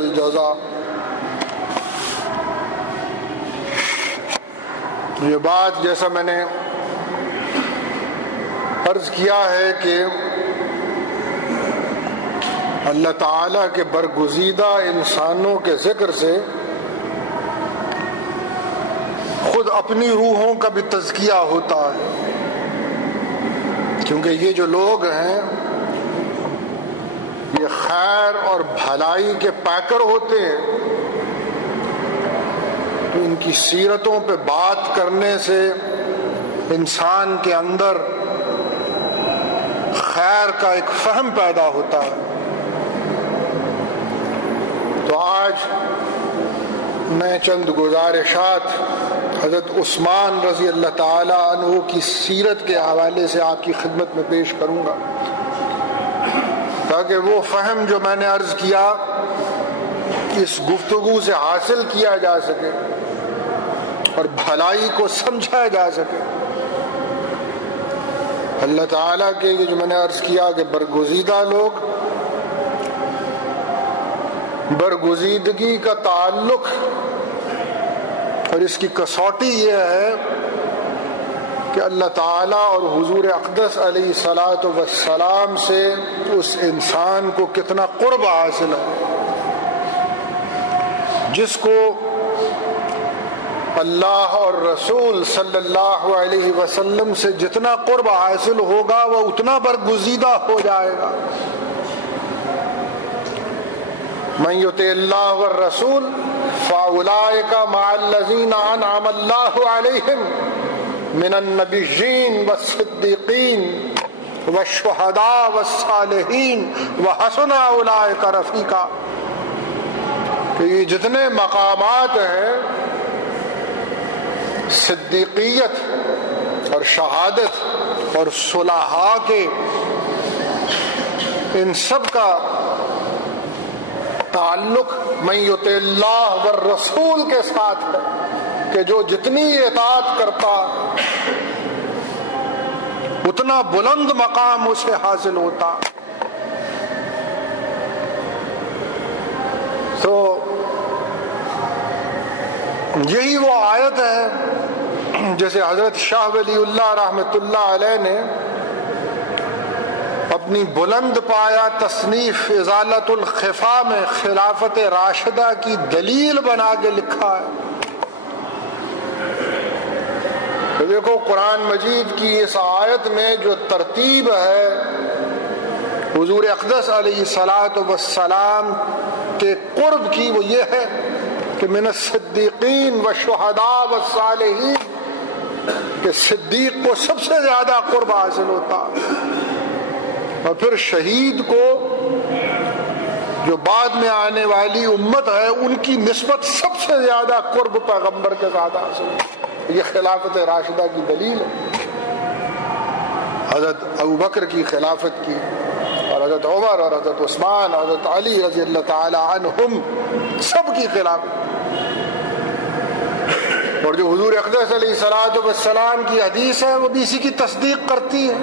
الجزا۔ یہ بات جیسا میں نے عرض کیا ہے کہ اللہ تعالیٰ کے برگزیدہ انسانوں کے ذکر سے خود اپنی روحوں کا بھی تزکیہ ہوتا ہے، کیونکہ یہ جو لوگ ہیں یہ خیر اور بھلائی کے پیکر ہوتے ہیں، تو ان کی سیرتوں پہ بات کرنے سے انسان کے اندر خیر کا ایک فہم پیدا ہوتا ہے۔ تو آج میں چند گزارشات حضرت عثمان رضی اللہ تعالی عنہ کی سیرت کے حوالے سے آپ کی خدمت میں پیش کروں گا، تاکہ وہ فہم جو میں نے عرض کیا اس گفتگو سے حاصل کیا جا سکے اور بھلائی کو سمجھا جا سکے۔ اللہ تعالیٰ کے جو میں نے عرض کیا کہ برگزیدہ لوگ، برگزیدگی کا تعلق اور اس کی کسوٹی یہ ہے کہ اللہ تعالیٰ اور حضور اقدس علیہ الصلاۃ والسلام سے اس انسان کو کتنا قرب حاصل ہے۔ جس کو اللہ اور رسول صلی اللہ علیہ وسلم سے جتنا قرب حاصل ہوگا وہ اتنا برگزیدہ ہو جائے گا۔ من یطع اللہ والرسول فاولئک مع الذین انعم اللہ علیہم من النبیین والصدیقین والشہداء والصالحین وحسن اولئک رفیقا۔ کہ یہ جتنے مقامات ہیں صدیقیت اور شہادت اور صلحاء کے، ان سب کا تعلق من یطع اللہ والرسول کے ساتھ ہے، کہ جو جتنی اطاعت کرتا اتنا بلند مقام اسے حاصل ہوتا۔ تو یہی وہ آیت ہے جیسے حضرت شاہ ولی اللہ رحمۃ اللہ علیہ نے اپنی بلند پایا تصنیف ازالت الخفا میں خلافت راشدہ کی دلیل بنا کے لکھا ہے۔ تو دیکھو قرآن مجید کی اس آیت میں جو ترتیب ہے حضور اقدس علیہ الصلاۃ والسلام کے قرب کی، وہ یہ ہے کہ من الصدیقین والشہداء والصالحین، کہ صدیق کو سب سے زیادہ قرب حاصل ہوتا، اور پھر شہید کو جو بعد میں آنے والی امت ہے ان کی نسبت سب سے زیادہ قرب پیغمبر کے ساتھ حاصل ہے۔ یہ خلافت راشدہ کی دلیل ہے۔ حضرت ابوبکر کی خلافت کی، اور حضرت عمر اور حضرت عثمان اور حضرت علی رضی اللہ تعالی عنہم سب کی خلافت، اور جو حضور اقدس علیہ الصلوۃ والسلام کی حدیث ہے وہ بھی اسی کی تصدیق کرتی ہے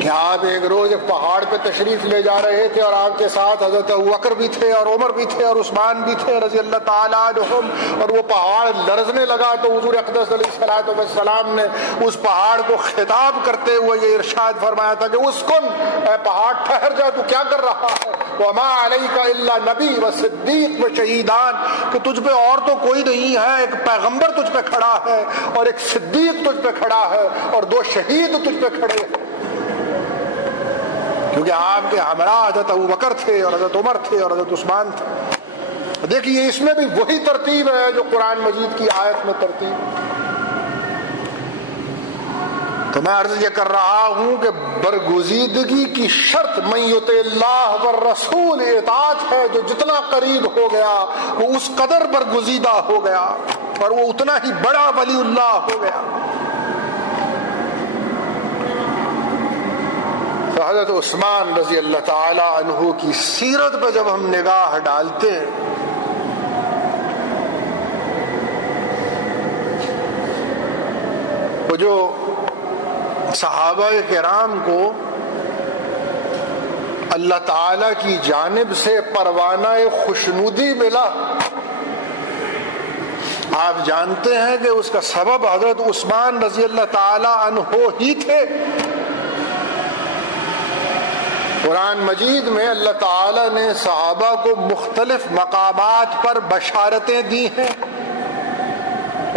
کہ آپ ایک روز ایک پہاڑ پہ تشریف لے جا رہے تھے اور آپ کے ساتھ حضرت ابوبکر بھی تھے اور عمر بھی تھے اور عثمان بھی تھے رضی اللہ تعالیٰ عنہم، اور وہ پہاڑ لرزنے لگا تو حضور اقدس علیہ الصلوۃ والسلام نے اس پہاڑ کو خطاب کرتے ہوئے یہ ارشاد فرمایا تھا کہ اسکن، اے پہاڑ ٹھہر جا، تو کیا کر رہا ہے؟ وما علیک الا نبی و صدیق و شہیدان، کہ تجھ پہ اور تو کوئی نہیں ہے، ایک پیغمبر تجھ پہ کھڑا ہے اور ایک صدیق تجھ پہ کھڑا ہے اور دو شہید تجھ پہ کھڑے ہیں، کیونکہ آپ کے ہمراہ حضرت ابوبکر تھے اور حضرت عمر تھے اور حضرت عثمان تھے۔ دیکھیے اس میں بھی وہی ترتیب ہے جو قرآن مجید کی آیت میں ترتیب۔ تو میں عرض یہ کر رہا ہوں کہ برگزیدگی کی شرط من یطع اللہ والرسول اطاعت ہے، جو جتنا قریب ہو گیا وہ اس قدر برگزیدہ ہو گیا اور وہ اتنا ہی بڑا ولی اللہ ہو گیا۔ تو حضرت عثمان رضی اللہ تعالی عنہ کی سیرت پہ جب ہم نگاہ ڈالتے ہیں وہ جو صحابہ کرام کو اللہ تعالی کی جانب سے پروانہ خوشنودی ملا. آپ جانتے ہیں کہ اس کا سبب حضرت عثمان رضی اللہ تعالی عنہ ہی تھے. قرآن مجید میں اللہ تعالی نے صحابہ کو مختلف مقامات پر بشارتیں دی ہیں،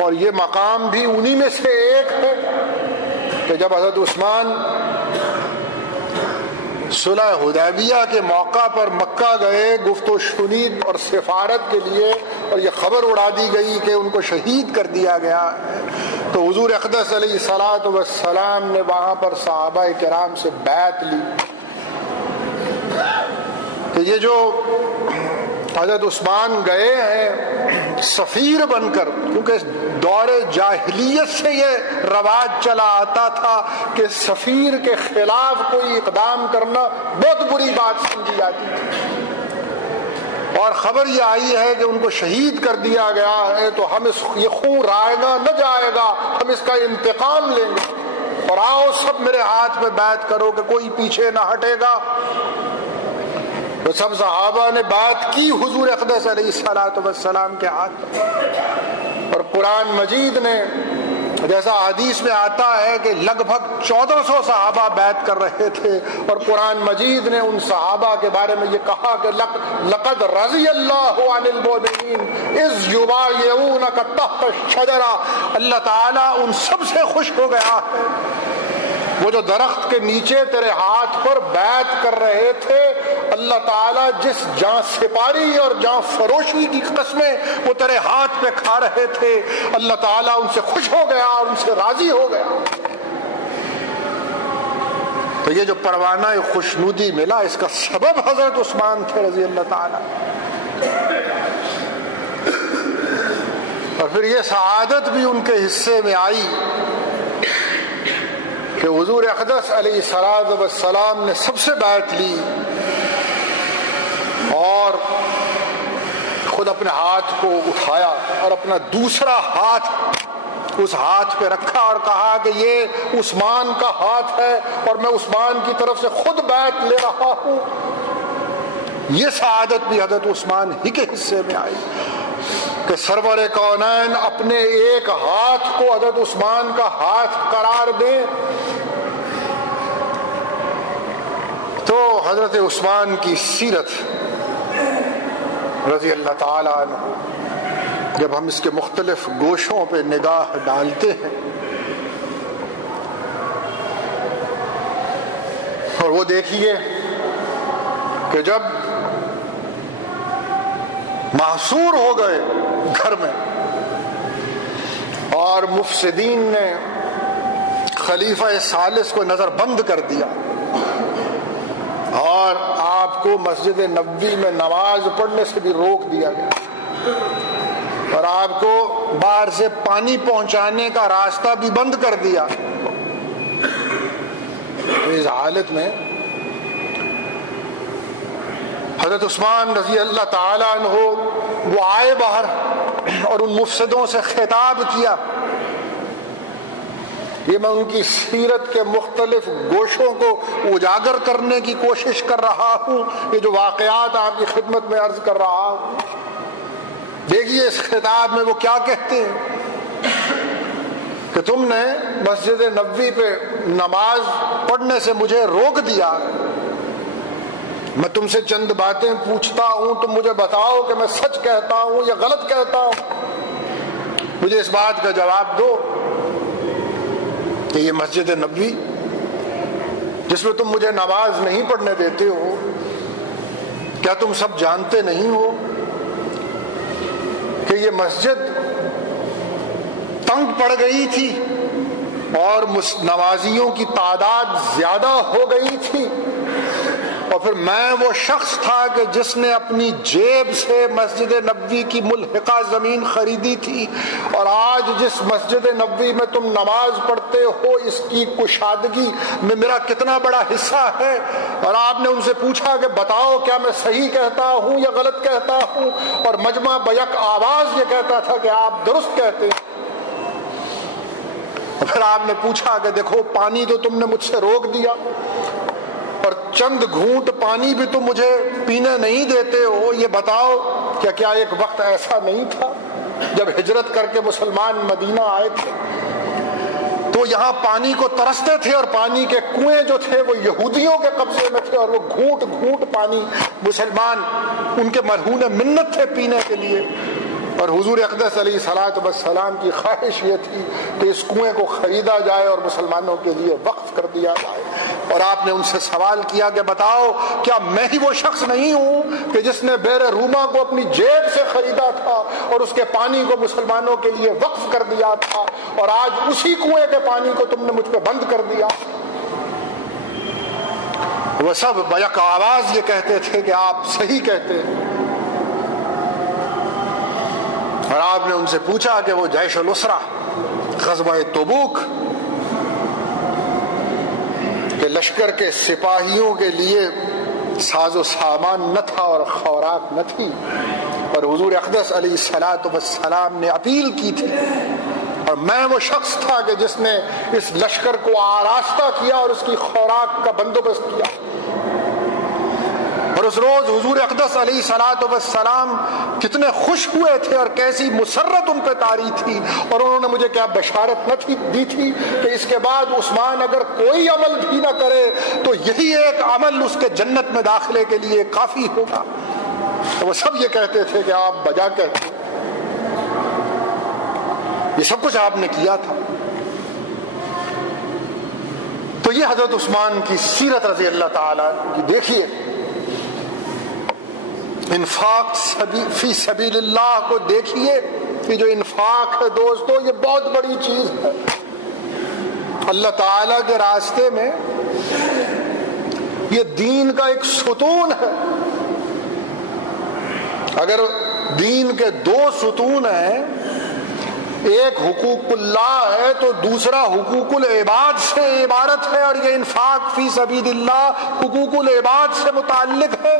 اور یہ مقام بھی انہی میں سے ایک ہے کہ جب حضرت عثمان صلح حدیبیہ کے موقع پر مکہ گئے گفت و شنید اور سفارت کے لیے، اور یہ خبر اڑا دی گئی کہ ان کو شہید کر دیا گیا، تو حضور اقدس علیہ الصلوۃ والسلام نے وہاں پر صحابہ کرام سے بیعت لی کہ یہ جو حضرت عثمان گئے ہیں سفیر بن کر، کیونکہ دور جاہلیت سے یہ رواج چلا آتا تھا کہ سفیر کے خلاف کوئی اقدام کرنا بہت بری بات سمجھی جاتی تھی، اور خبر یہ آئی ہے کہ ان کو شہید کر دیا گیا ہے، تو ہم یہ خون رائے گا نہ جائے گا، ہم اس کا انتقام لیں گے، اور آؤ سب میرے ہاتھ میں بیعت کرو کہ کوئی پیچھے نہ ہٹے گا. تو سب صحابہ نے بات کی حضور اقدس علیہ الصلوۃ والسلام کے ہاتھ، اور قرآن مجید نے جیسا حدیث میں آتا ہے کہ لگ بھگ 1400 صحابہ بیعت کر رہے تھے، اور قرآن مجید نے ان صحابہ کے بارے میں یہ کہا کہ لقد رضی اللہ عن المؤمنین اذ یبایعونک تحت الشجرہ، اللہ تعالیٰ ان سب سے خوش ہو گیا ہے وہ جو درخت کے نیچے تیرے ہاتھ پر بیعت کر رہے تھے. اللہ تعالیٰ جس جاں سپاری اور جاں فروشی کی قسمیں وہ تیرے ہاتھ پہ کھا رہے تھے، اللہ تعالیٰ ان سے خوش ہو گیا اور ان سے راضی ہو گیا. تو یہ جو پروانہ خوشنودی ملا اس کا سبب حضرت عثمان تھے رضی اللہ تعالیٰ. اور پھر یہ سعادت بھی ان کے حصے میں آئی کہ حضور اقدس علیہ الصلوۃ والسلام نے سب سے بیعت لی اور خود اپنے ہاتھ کو اٹھایا اور اپنا دوسرا ہاتھ اس ہاتھ پہ رکھا اور کہا کہ یہ عثمان کا ہاتھ ہے اور میں عثمان کی طرف سے خود بیعت لے رہا ہوں. یہ سعادت بھی حضرت عثمان ہی کے حصے میں آئی کہ سرور کونین اپنے ایک ہاتھ کو حضرت عثمان کا ہاتھ قرار دیں. تو حضرت عثمان کی سیرت رضی اللہ تعالی عنہ جب ہم اس کے مختلف گوشوں پہ نگاہ ڈالتے ہیں اور وہ دیکھیے کہ جب محصور ہو گئے گھر میں اور مفسدین نے خلیفہ ثالث کو نظر بند کر دیا اور آپ کو مسجد نبوی میں نماز پڑھنے سے بھی روک دیا گیا اور آپ کو باہر سے پانی پہنچانے کا راستہ بھی بند کر دیا، تو اس حالت میں حضرت عثمان رضی اللہ تعالیٰ عنہ وہ آئے باہر اور ان مفسدوں سے خطاب کیا. یہ میں ان کی سیرت کے مختلف گوشوں کو اجاگر کرنے کی کوشش کر رہا ہوں، یہ جو واقعات آپ کی خدمت میں عرض کر رہا ہوں. دیکھیے اس خطاب میں وہ کیا کہتے ہیں کہ تم نے مسجد نبوی پہ نماز پڑھنے سے مجھے روک دیا، میں تم سے چند باتیں پوچھتا ہوں، تم مجھے بتاؤ کہ میں سچ کہتا ہوں یا غلط کہتا ہوں. مجھے اس بات کا جواب دو کہ یہ مسجد نبوی جس میں تم مجھے نماز نہیں پڑھنے دیتے ہو، کیا تم سب جانتے نہیں ہو کہ یہ مسجد تنگ پڑ گئی تھی اور نمازیوں کی تعداد زیادہ ہو گئی تھی، اور پھر میں وہ شخص تھا کہ جس نے اپنی جیب سے مسجد نبوی کی ملحقہ زمین خریدی تھی، اور آج جس مسجد نبوی میں تم نماز پڑھتے ہو اس کی کشادگی میں میرا کتنا بڑا حصہ ہے. اور آپ نے ان سے پوچھا کہ بتاؤ کیا میں صحیح کہتا ہوں یا غلط کہتا ہوں، اور مجمع بیک آواز یہ کہتا تھا کہ آپ درست کہتے ہیں. پھر آپ نے پوچھا کہ دیکھو پانی تو تم نے مجھ سے روک دیا اور چند گھونٹ پانی بھی تم مجھے پینے نہیں دیتے ہو، یہ بتاؤ کیا ایک وقت ایسا نہیں تھا جب ہجرت کر کے مسلمان مدینہ آئے تھے تو یہاں پانی کو ترستے تھے اور پانی کے کنویں جو تھے وہ یہودیوں کے قبضے میں تھے، اور وہ گھونٹ گھونٹ پانی مسلمان ان کے مرہون منت تھے پینے کے لیے، اور حضور اقدس علیہ الصلوۃ والسلام کی خواہش یہ تھی کہ اس کنویں کو خریدا جائے اور مسلمانوں کے لیے وقف کر دیا جائے۔ اور آپ نے ان سے سوال کیا کہ بتاؤ کیا میں ہی وہ شخص نہیں ہوں کہ جس نے بئر روما کو اپنی جیب سے خریدا تھا اور اس کے پانی کو مسلمانوں کے لیے وقف کر دیا تھا، اور آج اسی کنویں کے پانی کو تم نے مجھ پہ بند کر دیا؟ وہ سب بیک آواز یہ کہتے تھے کہ آپ صحیح کہتے ہیں۔ اور آپ نے ان سے پوچھا کہ وہ جیش الاسرہ، غزوہ تبوک کہ لشکر کے سپاہیوں کے لیے ساز و سامان نہ تھا اور خوراک نہ تھی، اور حضور اقدس علیہ الصلوۃ والسلام نے اپیل کی تھی، اور میں وہ شخص تھا کہ جس نے اس لشکر کو آراستہ کیا اور اس کی خوراک کا بندوبست کیا۔ اور اس روز حضور اقدس علیہ الصلوۃ والسلام کتنے خوش ہوئے تھے اور کیسی مسرت ان پہ طاری تھی، اور انہوں نے مجھے کیا بشارت نہ دی تھی کہ اس کے بعد عثمان اگر کوئی عمل بھی نہ کرے تو یہی ایک عمل اس کے جنت میں داخلے کے لیے کافی ہوگا۔ وہ سب یہ کہتے تھے کہ آپ بجا کہتے، یہ سب کچھ آپ نے کیا تھا۔ تو یہ حضرت عثمان کی سیرت رضی اللہ تعالیٰ کی دیکھیے، انفاق فی سبیل اللہ کو دیکھیے کہ جو انفاق ہے دوستو یہ بہت بڑی چیز ہے۔ اللہ تعالیٰ کے راستے میں یہ دین کا ایک ستون ہے۔ اگر دین کے دو ستون ہیں، ایک حقوق اللہ ہے تو دوسرا حقوق العباد سے عبارت ہے، اور یہ انفاق فی سبیل اللہ حقوق العباد سے متعلق ہے۔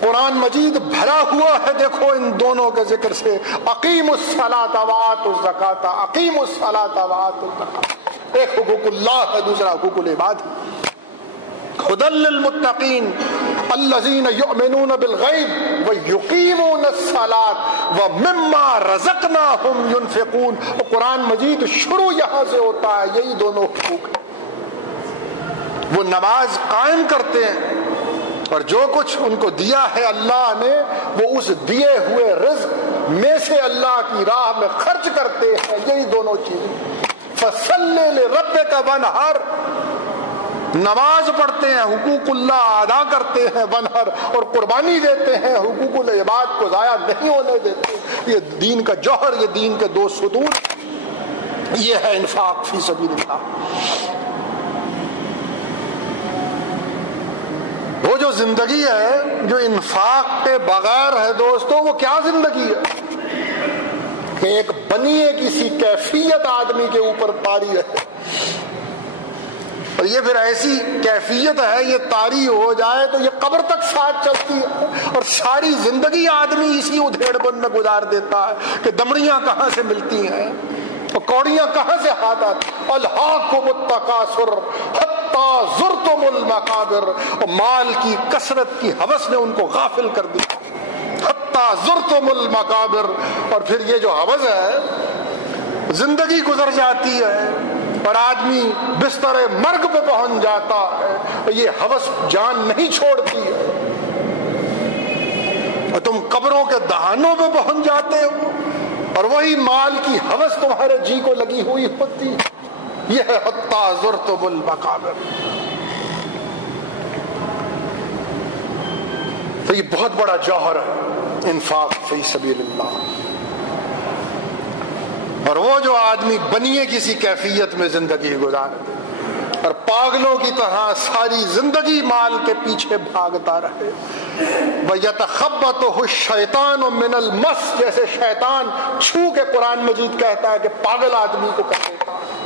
قرآن مجید بھرا ہوا ہے دیکھو ان دونوں کے ذکر سے، اقیموا الصلاۃ وآتوا الزکاۃ، اقیموا الصلاۃ وآتوا الزکاۃ، ایک حقوق اللہ ہے، دوسرا حقوق العباد ہے۔ ھدی للمتقین الذین یؤمنون بالغیب ویقیمون الصلاۃ ومما رزقناہم ینفقون۔ قرآن مجید شروع یہاں سے ہوتا ہے، یہی دونوں حقوق ہیں۔ وہ نماز قائم کرتے ہیں اور جو کچھ ان کو دیا ہے اللہ نے وہ اس دیے ہوئے رزق میں سے اللہ کی راہ میں خرچ کرتے ہیں، یہی دونوں چیزیں۔ فَصَلِّ لِرَبِّكَ وَانْحَرْ، نماز پڑھتے ہیں، حقوق اللہ ادا کرتے ہیں، وانحر، اور قربانی دیتے ہیں، حقوق العباد کو ضائع نہیں ہونے دیتے۔ یہ دین کا جوہر، یہ دین کے دو ستون، یہ ہے انفاق فی سبیل اللہ۔ وہ جو زندگی ہے جو انفاق کے بغیر ہے دوستو، وہ کیا زندگی ہے کہ ایک بنیے کسی کیفیت آدمی کے اوپر طاری ہے، اور یہ پھر ایسی کیفیت ہے یہ طاری ہو جائے تو یہ قبر تک ساتھ چلتی ہے، اور ساری زندگی آدمی اسی ادھیڑ بن میں گزار دیتا ہے کہ دمڑیاں کہاں سے ملتی ہیں اور کوڑیاں کہاں سے ہاتھ آتی۔ الہاکم التکاثر حتی زرتم المقابر، اور مال کی کثرت کی ہوس نے ان کو غافل کر دیا، حتی زرتم المقابر۔ اور پھر یہ جو ہوس ہے، زندگی گزر جاتی ہے اور آدمی بستر مرگ پہ پہنچ جاتا ہے، اور یہ ہوس جان نہیں چھوڑتی ہے، اور تم قبروں کے دہانوں پہ پہنچ جاتے ہو اور وہی مال کی ہوس تمہارے جی کو لگی ہوئی ہوتی۔ یہ ہے حتی زرتم المقابر۔ تو یہ بہت بڑا جوہر ہے انفاق فی سبیل اللہ۔ اور وہ جو آدمی بنیے کسی کیفیت میں زندگی گزارے اور پاگلوں کی طرح ساری زندگی مال کے پیچھے بھاگتا رہے، وَيَتَخَبَّطُهُ الشَّيْطَانُ مِنَ الْمَسِّ، جیسے شیطان چھو کے قرآن مجید کہتا ہے کہ پاگل آدمی کو کر دیتا ہے۔